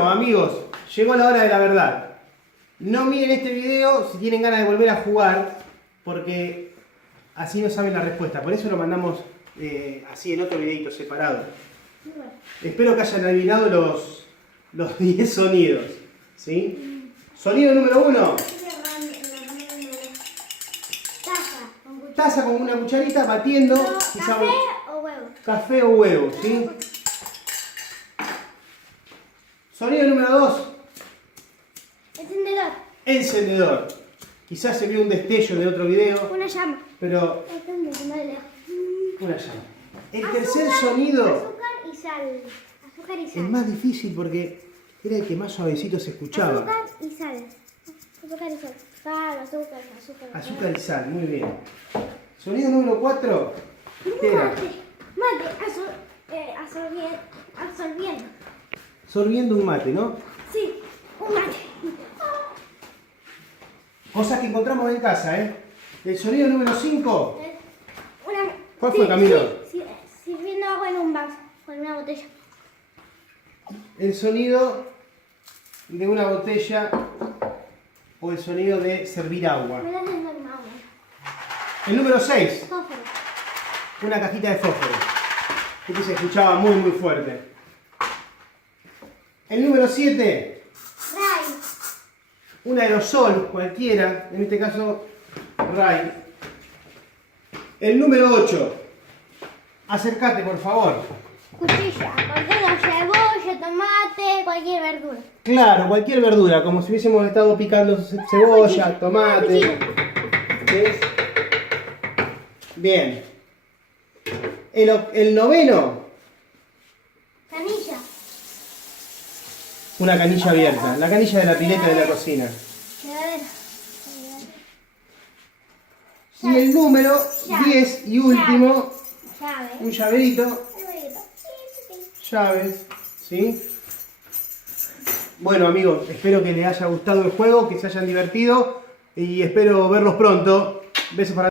Bueno, amigos, llegó la hora de la verdad. No miren este video si tienen ganas de volver a jugar, porque así no saben la respuesta. Por eso lo mandamos así en otro videito separado. Espero que hayan adivinado los 10 sonidos. ¿Sí? Sonido número 1. Taza con una cucharita batiendo. ¿Café o huevo? Café o huevo, ¿sí? Sonido número 2. Encendedor. Encendedor. Quizás se vio un destello de otro video, Una llama. pero una llama. El tercer sonido Azúcar y sal. Azúcar y es sal. más difícil porque era el que más suavecito se escuchaba. Azúcar y sal. Azúcar y sal. Sal, azúcar, azúcar. Azúcar y sal, muy bien. Sonido número 4. ¿Qué era? Mate. Absorbiendo. Sorbiendo un mate, ¿no? Sí, un mate. Cosas que encontramos en casa, ¿eh? El sonido número 5. Una... ¿Cuál fue, Camilo? Sí, sirviendo agua en un vaso, con una botella. El sonido de una botella o el sonido de servir agua. Me da el agua. El número 6. Fósforo. Una cajita de fósforo. Este se escuchaba muy muy fuerte. El número 7. Ray. Un aerosol cualquiera, en este caso Ray. El número 8. Acércate, por favor. Cuchilla. Contiene cebolla, tomate, cualquier verdura. Claro, cualquier verdura, como si hubiésemos estado picando cebolla, tomate. ¿Ves? Bien. El noveno. Canilla. Una canilla abierta. La canilla de la pileta de la cocina. Heladera. Y el número 10 y último, Llave. un llaverito. Llaves, ¿sí? Bueno, amigos, espero que les haya gustado el juego, que se hayan divertido y espero verlos pronto. Besos para